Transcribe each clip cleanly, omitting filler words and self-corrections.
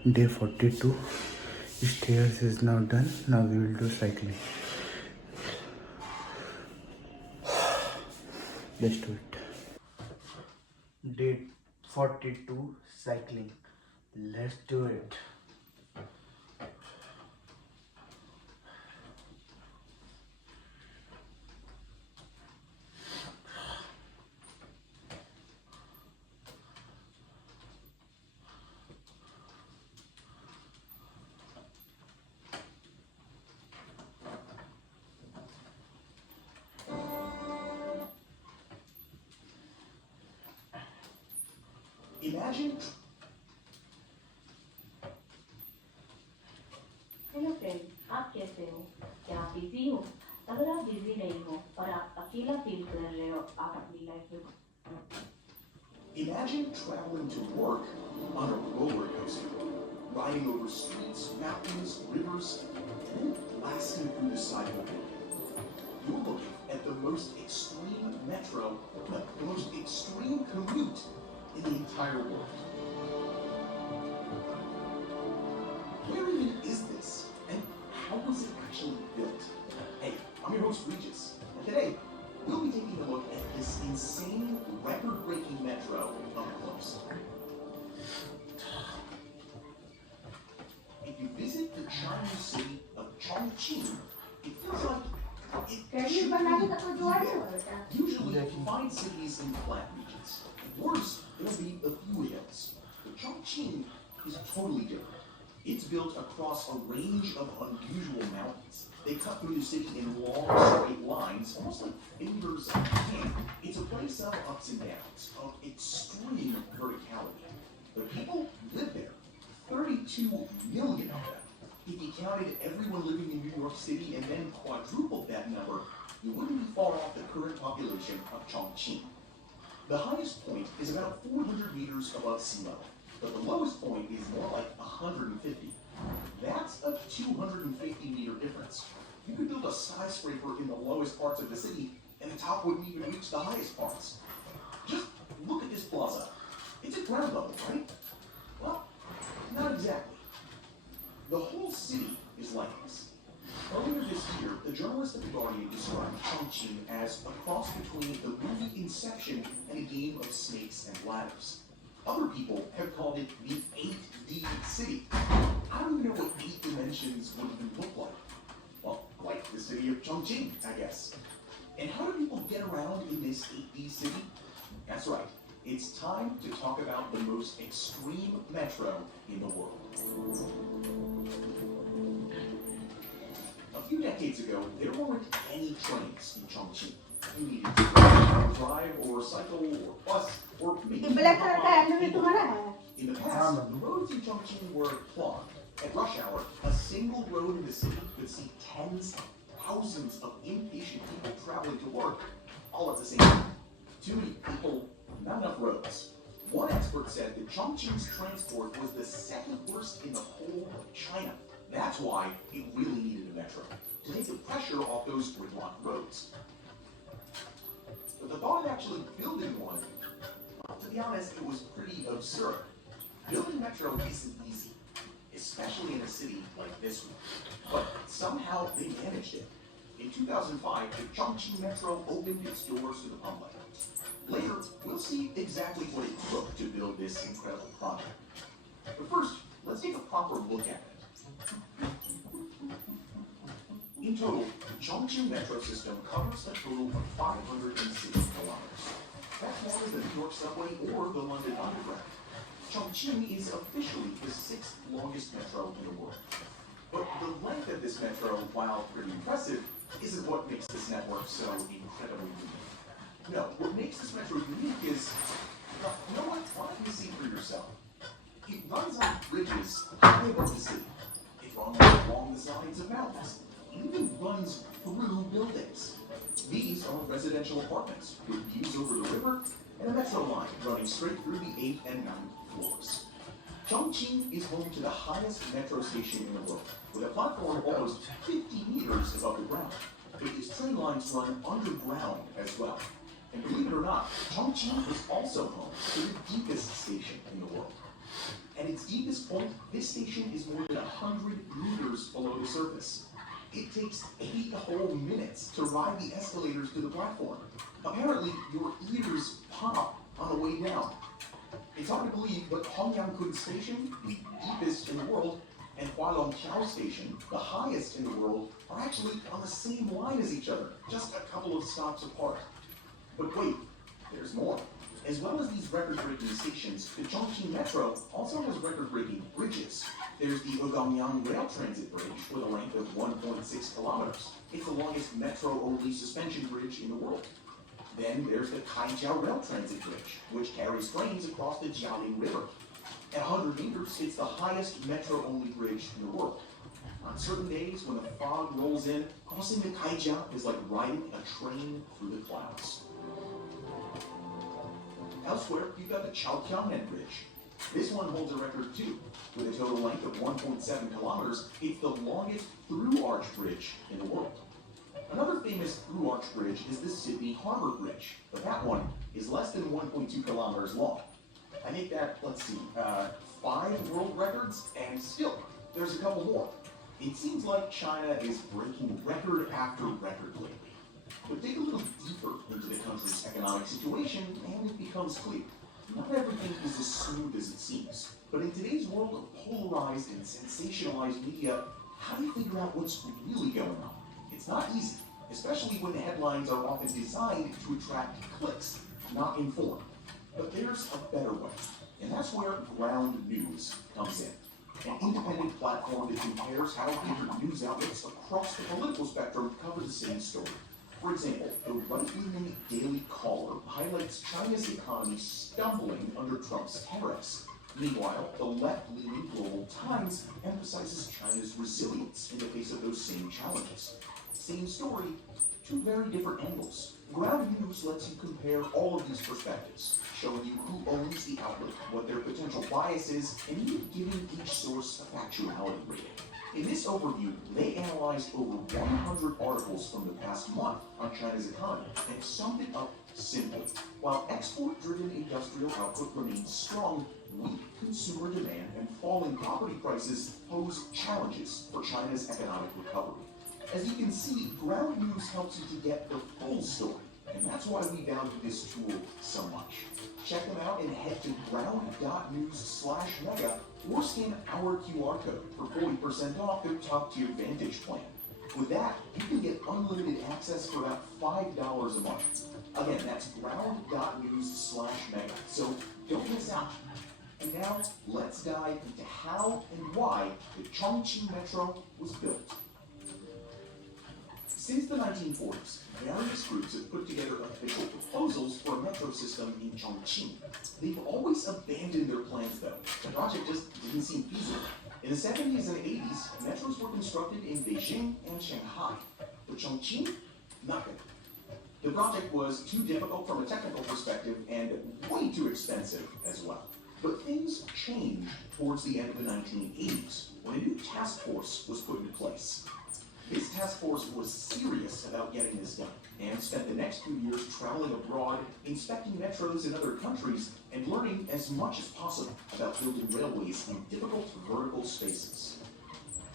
Day 42. Stairs is now done. Now we will do cycling. Let's do it. Day 42 cycling. Let's do it. Imagine. Hello friend, आप कैसे हो? क्या आप busy हो? अगर आप बिजी नहीं हो और आप अकेला फील कर रहे हो, आप अपनी लाइफ में Imagine traveling to work on a roller coaster, riding over streets, mountains, rivers, and blasting through the side of a building. You're looking at the most extreme metro, no, the most extreme commute in the entire world. Where even is this, and how was it actually built? Hey, I'm your host Regis, and today we'll be taking a look at this insane, record-breaking metro up close. If you visit the Chinese city of Chongqing, it feels like it should be. Usually, you find cities in flat regions. Worse, there'll be a few hills. But Chongqing is totally different. It's built across a range of unusual mountains. They cut through the city in long, straight lines, almost like fingers of a hand. It's a place of ups and downs, of extreme verticality. But people live there. 32 million of them. If you counted everyone living in New York City and then quadrupled that number, you wouldn't be far off the current population of Chongqing. The highest point is about 400 meters above sea level, but the lowest point is more like 150. That's a 250 meter difference. You could build a skyscraper in the lowest parts of the city, and the top wouldn't even reach the highest parts. Just look at this plaza. It's at ground level, right? Well, not exactly. The whole city is like this. Earlier this year, the journalist at The Guardian described Chongqing as a cross between the movie Inception and a game of snakes and ladders. Other people have called it the 8D city. I don't even know what 8 dimensions would even look like. Well, like the city of Chongqing, I guess. And how do people get around in this 8D city? That's right. It's time to talk about the most extreme metro in the world. A few decades ago, there weren't any trains in Chongqing. You needed to drive or cycle or bus or maybe in the past, the roads in Chongqing were clogged. At rush hour, a single road in the city could see tens of thousands of impatient people traveling to work all at the same time. Too many people, not enough roads. One expert said that Chongqing's transport was the second worst in the whole of China. That's why it really needed a metro, to take the pressure off those gridlocked roads. But the thought of actually building one, well, to be honest, it was pretty absurd. Building metro isn't easy, especially in a city like this one. But somehow they managed it. In 2005, the Chongqing Metro opened its doors to the public. Later, we'll see exactly what it took to build this incredible project. But first, let's take a proper look at it. In total, the Chongqing metro system covers a total of 560 kilometers. That's more than the New York subway or the London Underground. Chongqing is officially the 6th longest metro in the world. But the length of this metro, while pretty impressive, isn't what makes this network so incredibly unique. No, what makes this metro unique is, well, you know what? Why don't you see for yourself? It runs on bridges high above the city. It runs along the sides of mountains. It even runs through buildings. These are residential apartments with views over the river and a metro line running straight through the 8th and 9th floors. Chongqing is home to the highest metro station in the world, with a platform almost 50 meters above the ground. But these train lines run underground as well. And believe it or not, Chongqing is also home to the deepest station in the world. At its deepest point, this station is more than 100 meters below the surface. It takes 8 whole minutes to ride the escalators to the platform. Apparently, your ears pop on the way down. It's hard to believe, but Hongyangkun Station, the deepest in the world, and Hualongqiao Station, the highest in the world, are actually on the same line as each other, just a couple of stops apart. But wait, there's more. As well as these record-breaking stations, the Chongqing Metro also has record-breaking bridges. There's the Ogangyang Rail Transit Bridge with a length of 1.6 kilometers. It's the longest metro-only suspension bridge in the world. Then there's the Kaijiao Rail Transit Bridge, which carries trains across the Jialing River. At 100 meters, it's the highest metro-only bridge in the world. On certain days, when the fog rolls in, crossing the Kaijiao is like riding a train through the clouds. Elsewhere, you've got the Chaotiangnan Bridge. This one holds a record too. With a total length of 1.7 kilometers, it's the longest through-arch bridge in the world. Another famous through-arch bridge is the Sydney Harbour Bridge, but that one is less than 1.2 kilometers long. I think that, 5 world records, and still, there's a couple more. It seems like China is breaking record after record lately. But dig a little deeper into the country's economic situation, and it becomes clear. Not everything is as smooth as it seems. But in today's world of polarized and sensationalized media, how do you figure out what's really going on? It's not easy, especially when the headlines are often designed to attract clicks, not inform. But there's a better way, and that's where ground news comes in. An independent platform that compares how different news outlets across the political spectrum cover the same story. For example, the right-leaning Daily Caller highlights China's economy stumbling under Trump's tariffs. Meanwhile, the left-leaning Global Times emphasizes China's resilience in the face of those same challenges. Same story, two very different angles. Ground news lets you compare all of these perspectives, showing you who owns the outlet, what their potential bias is, and even giving each source a factuality rating. In this overview, they analyzed over 100 articles from the past month on China's economy and summed it up simply. While export-driven industrial output remains strong, weak consumer demand and falling property prices pose challenges for China's economic recovery. As you can see, ground news helps you to get the full story, and that's why we value this tool so much. Check them out and head to ground.news/mega or scan our QR code for 40% off their top-tier Vantage plan. With that, you can get unlimited access for about $5 a month. Again, that's ground.news/mega, so don't miss out. And now, let's dive into how and why the Chongqing Metro was built. Since the 1940s, various groups have put together official proposals for a metro system in Chongqing. They've always abandoned their plans though. The project just didn't seem feasible. In the 70s and 80s, metros were constructed in Beijing and Shanghai. But Chongqing? Nothing. The project was too difficult from a technical perspective and way too expensive as well. But things changed towards the end of the 1980s when a new task force was put into place. This task force was serious about getting this done and spent the next few years traveling abroad, inspecting metros in other countries, and learning as much as possible about building railways in difficult vertical spaces.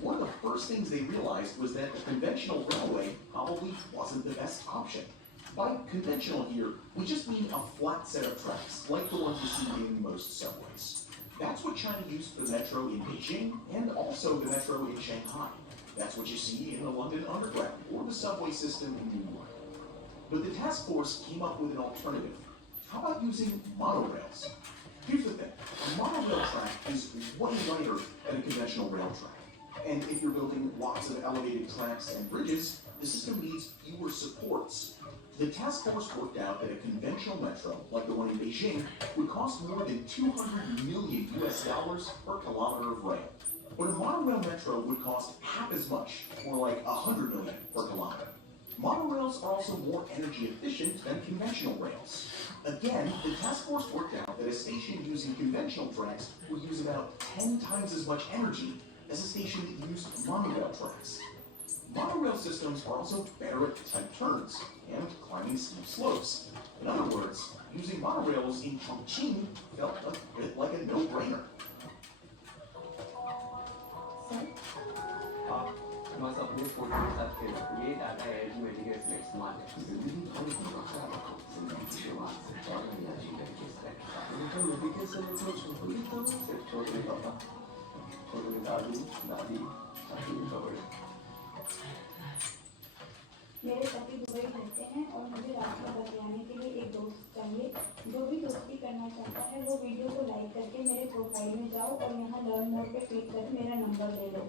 One of the first things they realized was that the conventional railway probably wasn't the best option. By conventional here, we just mean a flat set of tracks, like the ones you see in most subways. That's what China used for the metro in Beijing and also the metro in Shanghai. That's what you see in the London Underground or the subway system in New York. But the task force came up with an alternative. How about using monorails? Here's the thing. A monorail track is way lighter than a conventional rail track. And if you're building lots of elevated tracks and bridges, the system needs fewer supports. The task force worked out that a conventional metro, like the one in Beijing, would cost more than $200 million per kilometer of rail. But a monorail metro would cost half as much, more like $100 million per kilometer. Monorails are also more energy efficient than conventional rails. Again, the task force worked out that a station using conventional tracks would use about 10 times as much energy as a station that used monorail tracks. Monorail systems are also better at tight turns and climbing steep slopes. In other words, using monorails in Chongqing felt a bit like a no-brainer. बस अपने photo के साथ खेलो, ये data arithmetic है, इसमें इस्तेमाल है। जिंदगी भर की भाषा रखो, जिंदगी की शुरुआत से और नया जीवन के साथ। तो लड़के से मतलब छोटी तो सिर्फ छोटे पापा, छोटे दादी, दादी, दादी का बड़े। मेरे पति दुबई रहते हैं और मुझे रास्ता बतलाने के लिए एक दोस्त चाहिए। जो भी दोस्ती करना चाहता है वो वीडियो को लाइक करके मेरे प्रोफाइल में जाओ और यहाँ लर्न मोर पे क्लिक कर मेरा नंबर ले लो।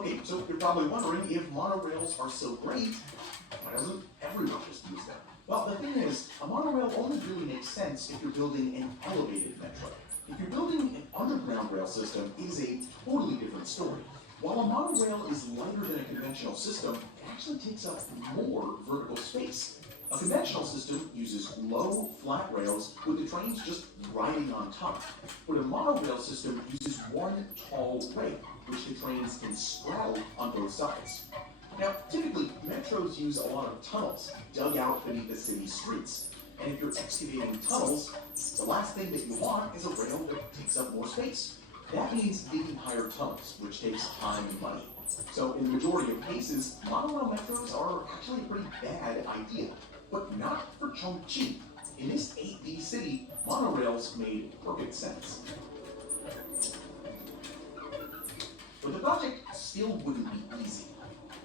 Okay, so you're probably wondering if monorails are so great, why doesn't everyone just use them? Well, the thing is, a monorail only really makes sense if you're building an elevated metro. If you're building an underground rail system, it is a totally different story. While a monorail is lighter than a conventional system, it actually takes up more vertical space. A conventional system uses low, flat rails with the trains just riding on top. But a monorail system uses one tall rail, which the trains can straddle on both sides. Now, typically, metros use a lot of tunnels dug out beneath the city's streets. And if you're excavating tunnels, the last thing that you want is a rail that takes up more space. That means digging higher tunnels, which takes time and money. So in the majority of cases, monorail metros are actually a pretty bad idea. But not for Chongqing. In this 8D city, monorails made perfect sense. But the project still wouldn't be easy.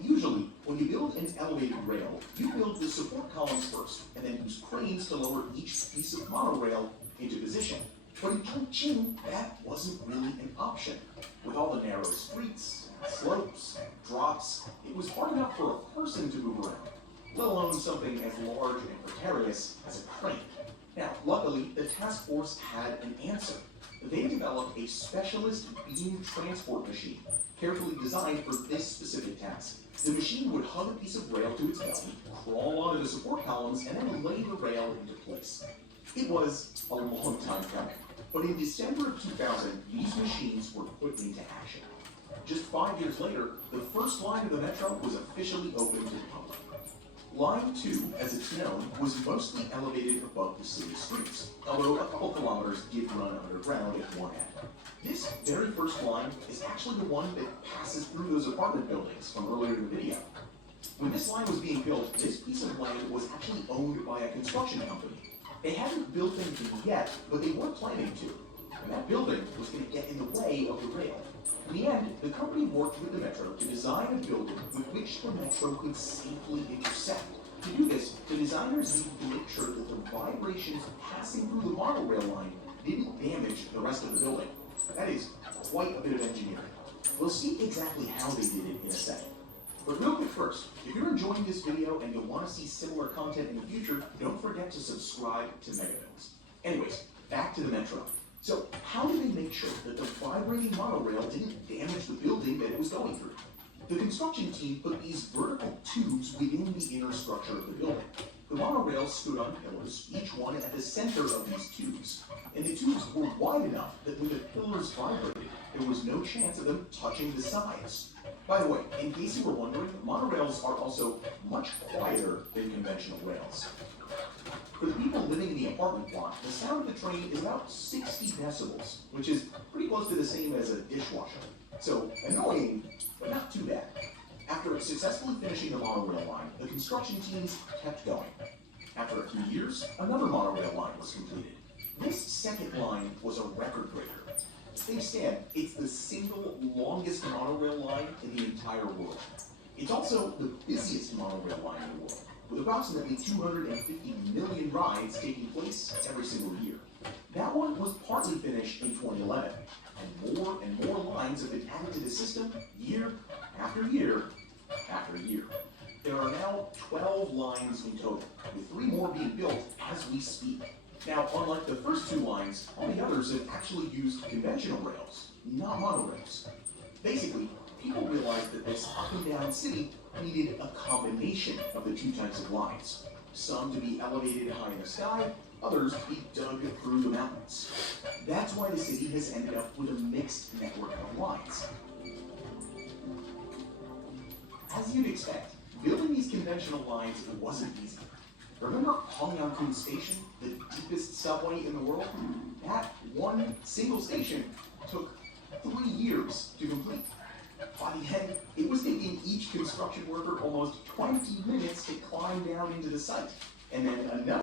Usually, when you build an elevated rail, you build the support columns first, and then use cranes to lower each piece of monorail into position. But in Chongqing, that wasn't really an option. With all the narrow streets, slopes, drops, it was hard enough for a person to move around, let alone something as large and precarious as a crane. Now, luckily, the task force had an answer. They developed a specialist beam transport machine, carefully designed for this specific task. The machine would hug a piece of rail to its belly, crawl onto the support columns, and then lay the rail into place. It was a long time coming, but in December of 2000, these machines were put into action. Just 5 years later, the first line of the metro was officially open to the public. Line 2, as it's known, was mostly elevated above the city streets, although a couple kilometers did run underground at one end. This very first line is actually the one that passes through those apartment buildings from earlier in the video. When this line was being built, this piece of land was actually owned by a construction company. They hadn't built anything yet, but they were planning to. And that building was going to get in the way of the rail. In the end, the company worked with the metro to design a building with which the metro could safely intersect. To do this, the designers needed to make sure that the vibrations passing through the monorail line didn't damage the rest of the building. That is quite a bit of engineering. We'll see exactly how they did it in a second. But real quick first, if you're enjoying this video and you'll want to see similar content in the future, don't forget to subscribe to Megafilms. Anyways, back to the metro. So how did they make sure that the vibrating monorail didn't damage the building that it was going through? The construction team put these vertical tubes within the inner structure of the building. The monorails stood on pillars, each one at the center of these tubes. And the tubes were wide enough that when the pillars vibrated, there was no chance of them touching the sides. By the way, in case you were wondering, monorails are also much quieter than conventional rails. For the people living in the apartment block, the sound of the train is about 60 decibels, which is pretty close to the same as a dishwasher. So, annoying, but not too bad. After successfully finishing the monorail line, the construction teams kept going. After a few years, another monorail line was completed. This second line was a record breaker. Instead, it's the single longest monorail line in the entire world. It's also the busiest monorail line in the world, with approximately 250 million rides taking place every single year. That one was partly finished in 2011, and more lines have been added to the system year after year after year. There are now 12 lines in total, with 3 more being built as we speak. Now, unlike the first 2 lines, all the others have actually used conventional rails, not monorails. Basically, people realized that this up and down city needed a combination of the 2 types of lines. Some to be elevated high in the sky, others to be dug through the mountains. That's why the city has ended up with a mixed network of lines. As you'd expect, building these conventional lines wasn't easy. Remember Hongyangkou Station, the deepest subway in the world? That one single station took 3 years to complete. By the end, it was taking each construction worker almost 20 minutes to climb down into the site. And then another